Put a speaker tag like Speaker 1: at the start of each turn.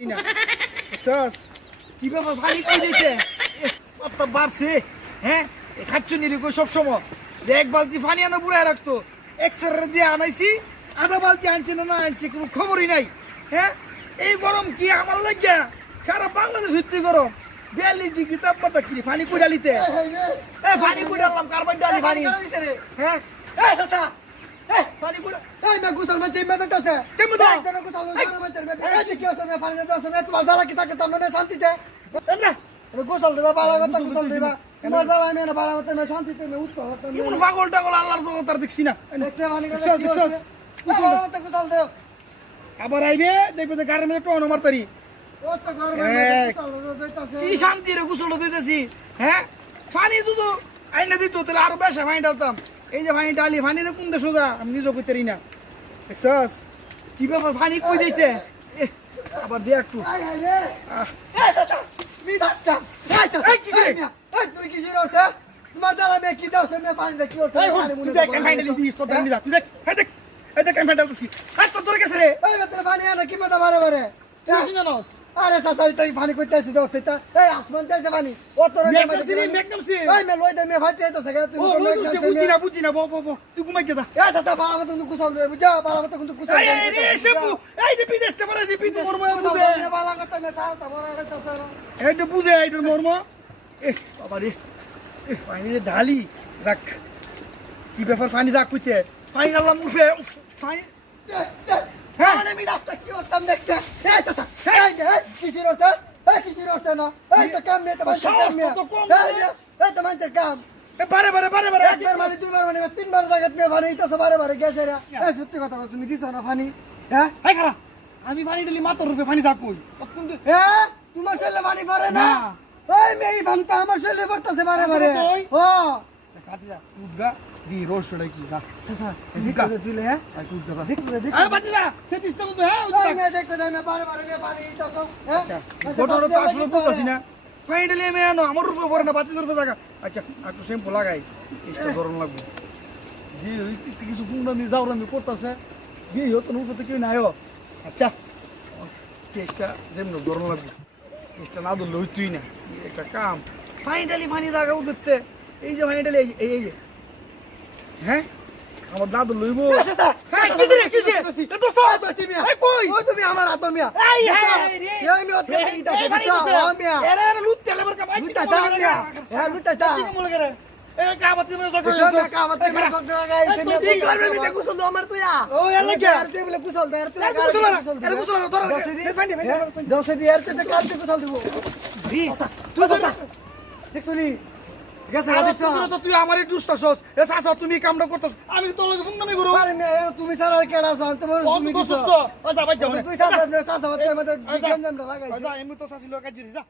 Speaker 1: না। সস কি ব্যাপার ভারী কই দিতে কত বাড়ছে। হ্যাঁ? খাচ্ছ নিরি কই সব সময় যে এক বালতি পানি আনা বুড়ায় রাখতো। এক্সরে দিয়ে আনাইছি আধা বালতি আনছে না না আনছে কোনো খবরই নাই। হ্যাঁ? এই গরম কি আমার লাগিয়া? সারা বাংলাদেশ সত্যি গরম। বিয়াল্লিশ ডিগ্রি তাপমাত্রা কি পানি এ পানি কই ডাললাম কার্বন ডালি পানি হ্যাঁ?
Speaker 2: এই মে গুসল মে
Speaker 1: কেমন দাও?
Speaker 2: এই জন্য গুসল জন্য মে চিমে এই দেখি ওসে মে ফানি দছ মে তোমার জ্বালা কি থাকে? তামনে শান্তিতে।
Speaker 1: না
Speaker 2: এটা গুসল দিবা বালা মত গুসল দিবা। তোমার জ্বালা মে না বালা মত মে শান্তিতে মে উৎস হতে
Speaker 1: কি পাগল টাগল আল্লাহর তো তার দেখছি না।
Speaker 2: দেখতে ফানি গেলে
Speaker 1: গুসল,
Speaker 2: কি
Speaker 1: গুসল।
Speaker 2: হচ্ছে বালা মত গুসল দেও।
Speaker 1: আবার আইবে দেখবে যে গাড়ির মধ্যে টোন মারতারি।
Speaker 2: ও তো গরমে
Speaker 1: এই।
Speaker 2: গুসল দিতেছে
Speaker 1: কি শান্তি রে গুসল দিতেছি হ্যাঁ? পানি দুধ আইনা দিত তাহলে আরও বেশি পানি ডালতাম এই যে পানি ডালি পানি তো কোনটা সোজা? আমি নিজে করতে না। দেখছস? কি ব্যাপার পানি কই দিতে এহ, আবার দে একটু।
Speaker 2: মিয়া, তুমি কি শিরো হচ্ছে তোমার জ্বালা মে কি দাও মে ফানি দেখি ওর
Speaker 1: এই
Speaker 2: ফানি
Speaker 1: হুন,
Speaker 2: মুনে
Speaker 1: তুই দেখ পানি ডালি দিস তো ডালি যা তুই দেখ এই দেখ এই দেখ পানি ডালতেছি আজ তো তোর কাছে রে।
Speaker 2: এই বেতলে ফানি আনা কি মত মারে মারে?
Speaker 1: তুই শুনে জানোস
Speaker 2: আরে চাচা তুই কইতে আছিস তো সেটা এই আসমান তেছে ফানি ও তোর
Speaker 1: সিরি
Speaker 2: এই মে লই দে মে তো সগা তুই
Speaker 1: বুঝি না বুঝি না বো বো বো তুই ঘুমাই গেদা
Speaker 2: এ চাচা মত তুই কুসল দে বুঝা মত তুই কুসল
Speaker 1: এই এই রে শেপু এই যে বিদেশতে পারাছি বিদু মরমো বুঝে
Speaker 2: বালা কথা মে সারা তা বড় রে চাচা
Speaker 1: এইটা বুঝে এইটার মর্ম এ বাবা রে। এ, পানি রে ঢালি। যাক কি ব্যাপার পানি যাক কইতে। পানি ডাললাম উঠে পানি
Speaker 2: মানে মি দাসটা কি হতাম দেখতে এই চাচা এই কিসির হচ্ছে এই কিসির হচ্ছে না এই তো কাম মে তো বাসা কাম
Speaker 1: কম
Speaker 2: এই তো মানছে কাম
Speaker 1: বারে বারে বারে বারে
Speaker 2: একবার মানে দুইবার মানে তিনবার জায়গাত মে ফানি তো সবারে বারে গেছে রে এই সত্যি কথা তুমি দিছ না ফানি হ্যাঁ
Speaker 1: হাই খারা আমি পানি ডালি মাথার রূপে পানি কিন্তু
Speaker 2: হ্যাঁ তোমার ছেলে বাড়ি পারে না। ওই মেয়ে বান তো আমার ছেলে পড়তেছে বারে বারে
Speaker 1: তো।
Speaker 2: ও
Speaker 1: কাটি যা উঠগা দি রোজ সড়াই কি যা
Speaker 2: চাচা
Speaker 1: এদিকে।
Speaker 2: দেখো দিলে হ্যাঁ
Speaker 1: আই কুট দাদা
Speaker 2: দেখো দেখো
Speaker 1: আরে বাতি যা সে তিস্তা মতো হ্যাঁ
Speaker 2: ওই
Speaker 1: উঠগা
Speaker 2: মেয়ে দেখো দেয় না বারে বারে মেয়ে পানি তো তো হ্যাঁ
Speaker 1: আচ্ছা ঘটনা তো আসলে বুঝতেছি না পানি ডালি আমি আনো আমার রূপে পড়ে না বাতি রূপে জায়গা আচ্ছা একটু শ্যাম্পু লাগাই এক্সট্রা গরম লাগবে জি ওই একটু কিছু ফুংরামি যাওরামি করতেছে দিয়ে হতো না তো কেউ নাই আচ্ছা কেসটা যেমন গরম লাগবে কেসটা না ধরলে হইতুই না একটা কাম পানি ডালি পানি জায়গা উঠতে এই যে পানি ডালি এই এই- এই যে হ্যাঁ? আমার দাদু লইব
Speaker 2: চাচা
Speaker 1: তুই
Speaker 2: আমার তুইয়া
Speaker 1: ও, এর লাগে।
Speaker 2: আর তুই বলে কুসল দে আর তুই
Speaker 1: এই, কুসল না, এর কুসল না, ধর,
Speaker 2: দশে দি
Speaker 1: এই, ফাইন্ডে, ফাইন্ডে, ফাইন্ডে।
Speaker 2: দশে দি আর তুই কাল তুই কুসল দিব
Speaker 1: দি।
Speaker 2: তুই চাচা দেখছ নি গেছে
Speaker 1: আবার
Speaker 2: দেখছ
Speaker 1: তুই তো তুই আমারই দুষ্টাছস। এ, চাচা, তুমি কামটা করতেছ। আমি তোর লগে ফুংনামি করব।
Speaker 2: আরে তুমি ছাড়া আর কেডা আছো তোমার তুমি
Speaker 1: তো সুস্থ। ও, ভাই, যা,
Speaker 2: তুই চাচা চাচা মতে
Speaker 1: এই,
Speaker 2: গঞ্জামটা
Speaker 1: যা,
Speaker 2: লাগাইছিস
Speaker 1: যা, তো চাচি লোক কাজ যা।